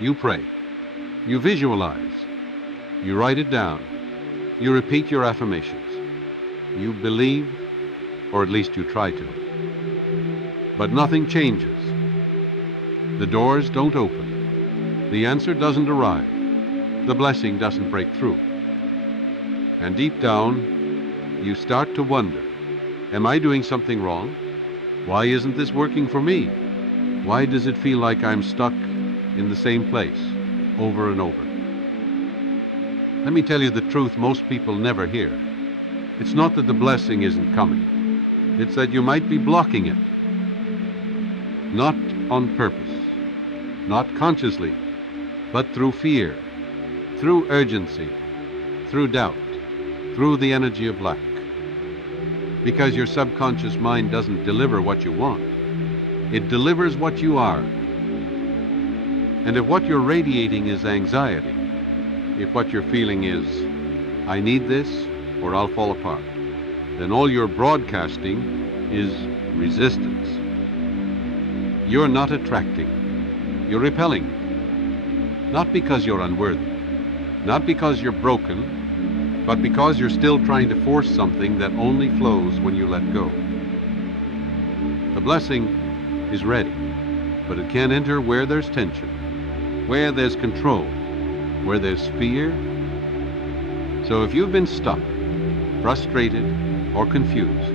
You pray. You visualize. You write it down. You repeat your affirmations. You believe, or at least you try to. But nothing changes. The doors don't open. The answer doesn't arrive. The blessing doesn't break through. And deep down, you start to wonder, am I doing something wrong? Why isn't this working for me? Why does it feel like I'm stuck in the same place over and over? Let me tell you the truth most people never hear. It's not that the blessing isn't coming. It's that you might be blocking it. Not on purpose, not consciously, but through fear, through urgency, through doubt, through the energy of lack. Because your subconscious mind doesn't deliver what you want. It delivers what you are. And if what you're radiating is anxiety, if what you're feeling is, I need this or I'll fall apart, then all you're broadcasting is resistance. You're not attracting, you're repelling. Not because you're unworthy, not because you're broken, but because you're still trying to force something that only flows when you let go. The blessing is ready, but it can't enter where there's tension, where there's control, where there's fear. So if you've been stuck, frustrated, or confused,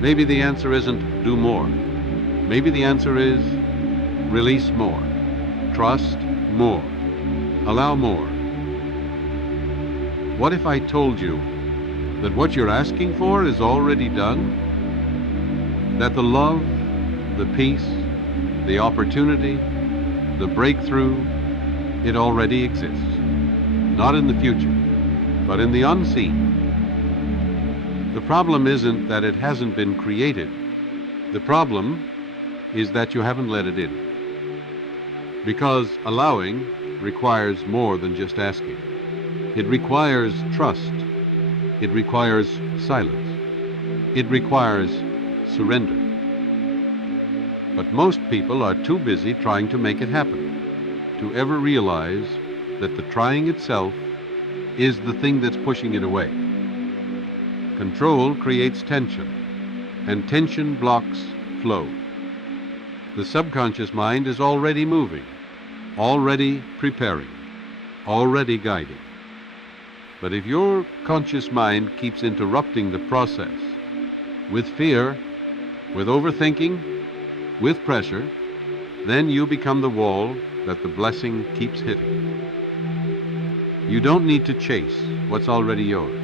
maybe the answer isn't do more. Maybe the answer is release more, trust more, allow more. What if I told you that what you're asking for is already done? That the love, the peace, the opportunity, the breakthrough, it already exists. Not in the future, but in the unseen. The problem isn't that it hasn't been created. The problem is that you haven't let it in. Because allowing requires more than just asking. It requires trust. It requires silence. It requires surrender. But most people are too busy trying to make it happen to ever realize that the trying itself is the thing that's pushing it away. Control creates tension, and tension blocks flow. The subconscious mind is already moving, already preparing, already guiding. But if your conscious mind keeps interrupting the process with fear, with overthinking, with pressure, then you become the wall that the blessing keeps hitting. You don't need to chase what's already yours.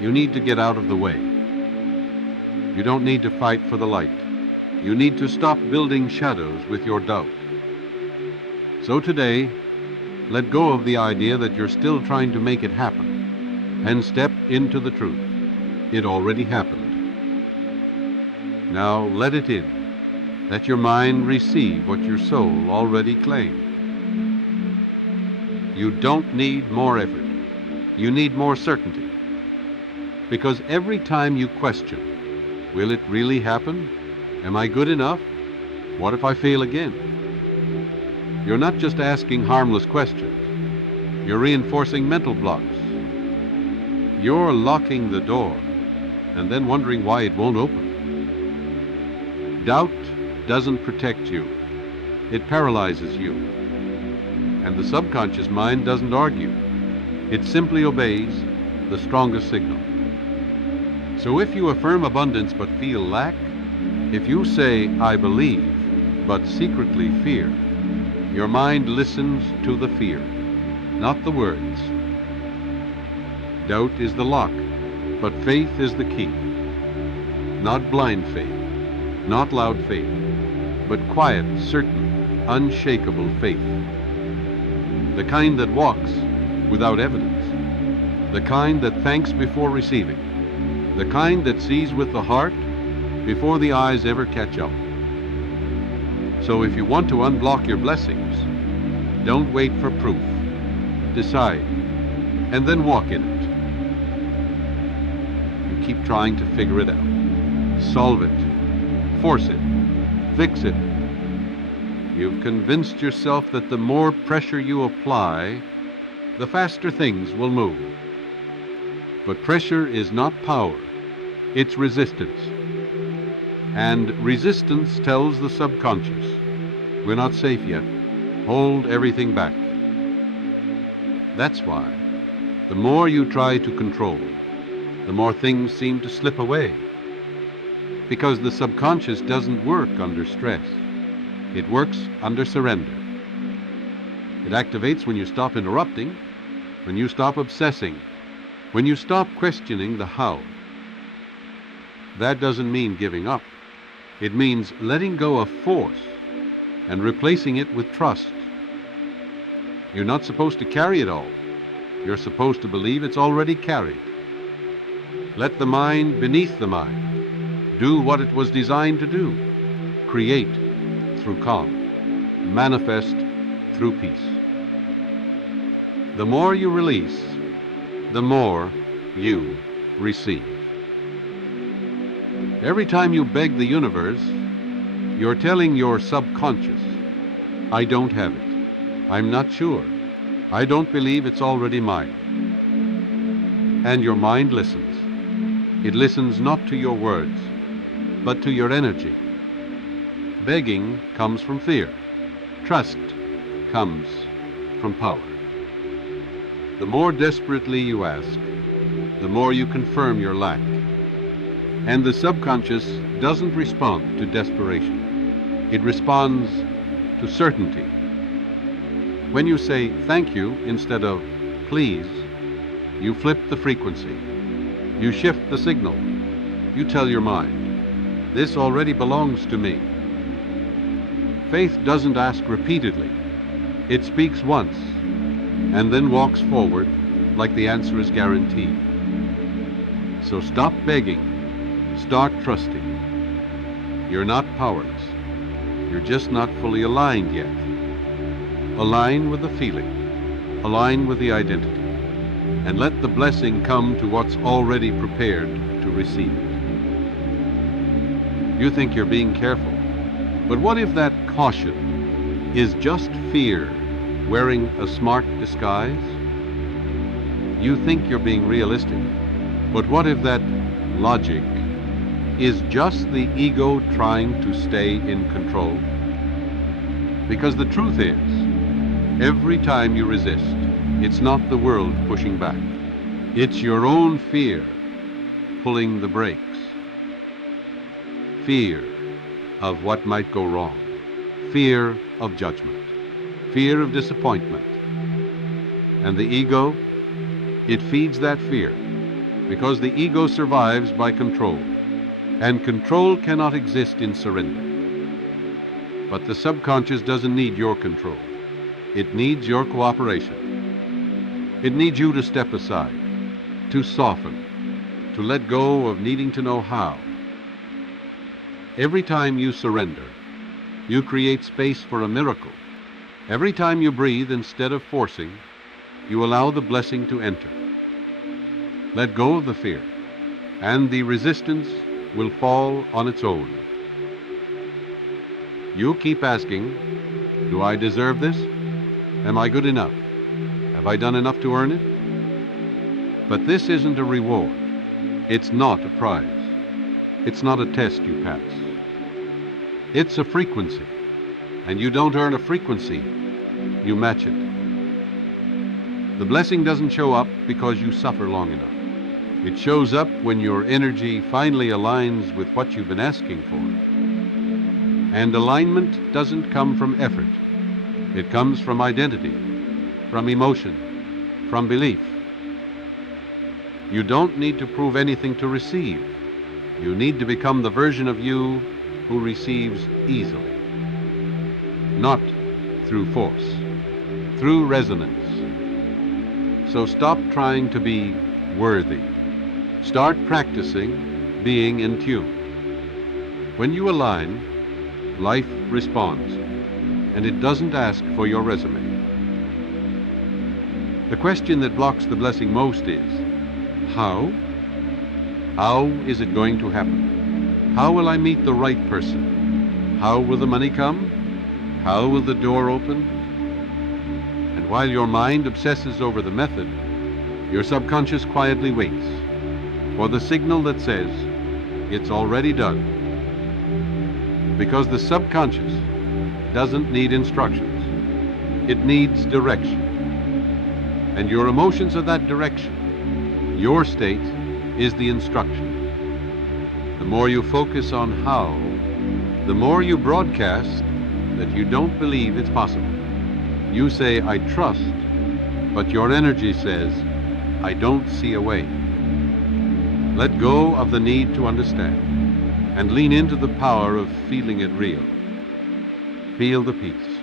You need to get out of the way. You don't need to fight for the light. You need to stop building shadows with your doubt. So today, let go of the idea that you're still trying to make it happen and step into the truth. It already happened. Now let it in. Let your mind receive what your soul already claimed. You don't need more effort. You need more certainty. Because every time you question, will it really happen? Am I good enough? What if I fail again? You're not just asking harmless questions. You're reinforcing mental blocks. You're locking the door and then wondering why it won't open. Doubt doesn't protect you. It paralyzes you. And the subconscious mind doesn't argue. It simply obeys the strongest signal. So if you affirm abundance but feel lack, if you say, I believe, but secretly fear, your mind listens to the fear, not the words. Doubt is the lock, but faith is the key. Not blind faith, not loud faith, but quiet, certain, unshakable faith. The kind that walks without evidence. The kind that thanks before receiving. The kind that sees with the heart before the eyes ever catch up. So if you want to unblock your blessings, don't wait for proof. Decide, and then walk in it. You keep trying to figure it out, solve it, force it, fix it. You've convinced yourself that the more pressure you apply, the faster things will move. But pressure is not power, it's resistance. And resistance tells the subconscious, we're not safe yet, hold everything back. That's why the more you try to control, the more things seem to slip away. Because the subconscious doesn't work under stress. It works under surrender. It activates when you stop interrupting, when you stop obsessing, when you stop questioning the how. That doesn't mean giving up. It means letting go of force and replacing it with trust. You're not supposed to carry it all. You're supposed to believe it's already carried. Let the mind beneath the mind do what it was designed to do. Create through calm. Manifest through peace. The more you release, the more you receive. Every time you beg the universe, you're telling your subconscious, I don't have it. I'm not sure. I don't believe it's already mine. And your mind listens. It listens not to your words, but to your energy. Begging comes from fear. Trust comes from power. The more desperately you ask, the more you confirm your lack. And the subconscious doesn't respond to desperation. It responds to certainty. When you say thank you instead of please, you flip the frequency. You shift the signal. You tell your mind, this already belongs to me. Faith doesn't ask repeatedly. It speaks once and then walks forward like the answer is guaranteed. So stop begging. Start trusting. You're not powerless. You're just not fully aligned yet. Align with the feeling. Align with the identity. And let the blessing come to what's already prepared to receive it. You think you're being careful, but what if that caution is just fear wearing a smart disguise? You think you're being realistic, but what if that logic is just the ego trying to stay in control? Because the truth is, every time you resist, it's not the world pushing back. It's your own fear pulling the brakes. Fear of what might go wrong. Fear of judgment. Fear of disappointment. And the ego, it feeds that fear because the ego survives by control. And control cannot exist in surrender. But the subconscious doesn't need your control. It needs your cooperation. It needs you to step aside, to soften, to let go of needing to know how. Every time you surrender, you create space for a miracle. Every time you breathe instead of forcing, you allow the blessing to enter. Let go of the fear, and the resistance will fall on its own. You keep asking, do I deserve this? Am I good enough? Have I done enough to earn it? But this isn't a reward. It's not a prize. It's not a test you pass. It's a frequency, and you don't earn a frequency, you match it. The blessing doesn't show up because you suffer long enough. It shows up when your energy finally aligns with what you've been asking for. And alignment doesn't come from effort. It comes from identity, from emotion, from belief. You don't need to prove anything to receive. You need to become the version of you who receives easily. Not through force, through resonance. So stop trying to be worthy. Start practicing being in tune. When you align, life responds, and it doesn't ask for your resume. The question that blocks the blessing most is, how? How is it going to happen? How will I meet the right person? How will the money come? How will the door open? And while your mind obsesses over the method, your subconscious quietly waits for the signal that says, it's already done. Because the subconscious doesn't need instructions. It needs direction. And your emotions are that direction. Your state is the instruction. The more you focus on how, the more you broadcast that you don't believe it's possible. You say, I trust, but your energy says, I don't see a way. Let go of the need to understand and lean into the power of feeling it real. Feel the peace.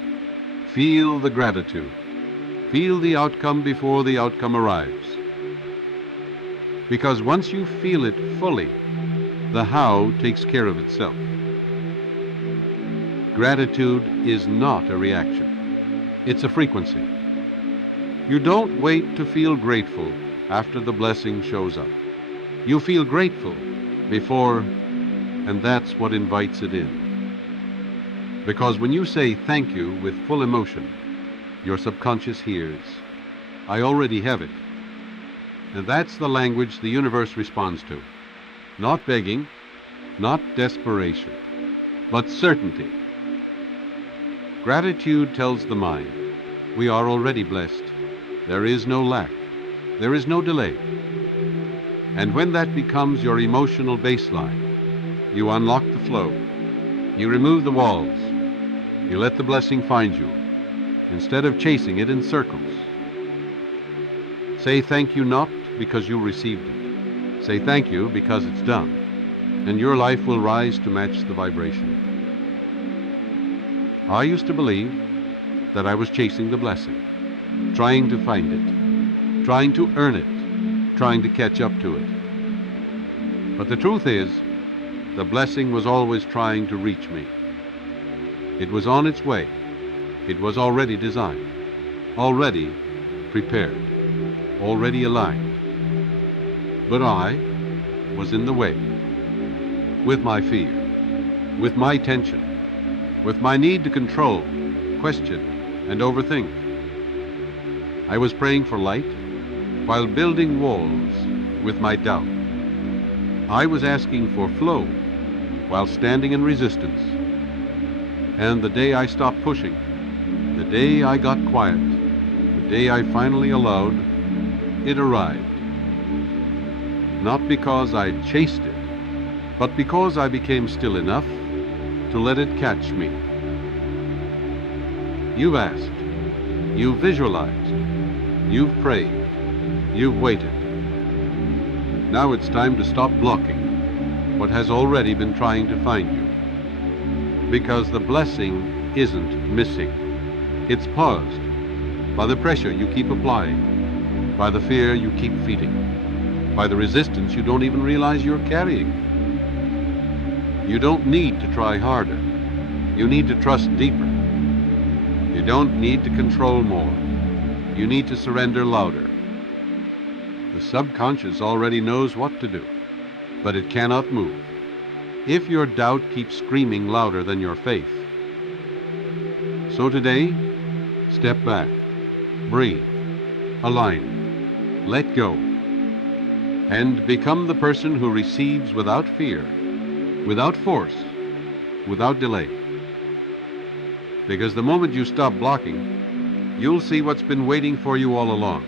Feel the gratitude. Feel the outcome before the outcome arrives. Because once you feel it fully, the how takes care of itself. Gratitude is not a reaction. It's a frequency. You don't wait to feel grateful after the blessing shows up. You feel grateful before, and that's what invites it in. Because when you say thank you with full emotion, your subconscious hears, I already have it. And that's the language the universe responds to. Not begging, not desperation, but certainty. Gratitude tells the mind, we are already blessed. There is no lack. There is no delay. And when that becomes your emotional baseline, you unlock the flow. You remove the walls. You let the blessing find you, instead of chasing it in circles. Say thank you not because you received it. Say thank you because it's done, and your life will rise to match the vibration. I used to believe that I was chasing the blessing, trying to find it, trying to earn it, trying to catch up to it. But the truth is, the blessing was always trying to reach me. It was on its way. It was already designed, already prepared, already aligned. But I was in the way, with my fear, with my tension, with my need to control, question, and overthink. I was praying for light while building walls with my doubt. I was asking for flow while standing in resistance. And the day I stopped pushing, the day I got quiet, the day I finally allowed, it arrived. Not because I chased it, but because I became still enough to let it catch me. You've asked, you've visualized, you've prayed, you've waited. Now it's time to stop blocking what has already been trying to find you. Because the blessing isn't missing. It's paused by the pressure you keep applying, by the fear you keep feeding, by the resistance you don't even realize you're carrying. You don't need to try harder. You need to trust deeper. You don't need to control more. You need to surrender louder. The subconscious already knows what to do, but it cannot move. If your doubt keeps screaming louder than your faith. So today, step back, breathe, align, let go, and become the person who receives without fear, without force, without delay. Because the moment you stop blocking, you'll see what's been waiting for you all along.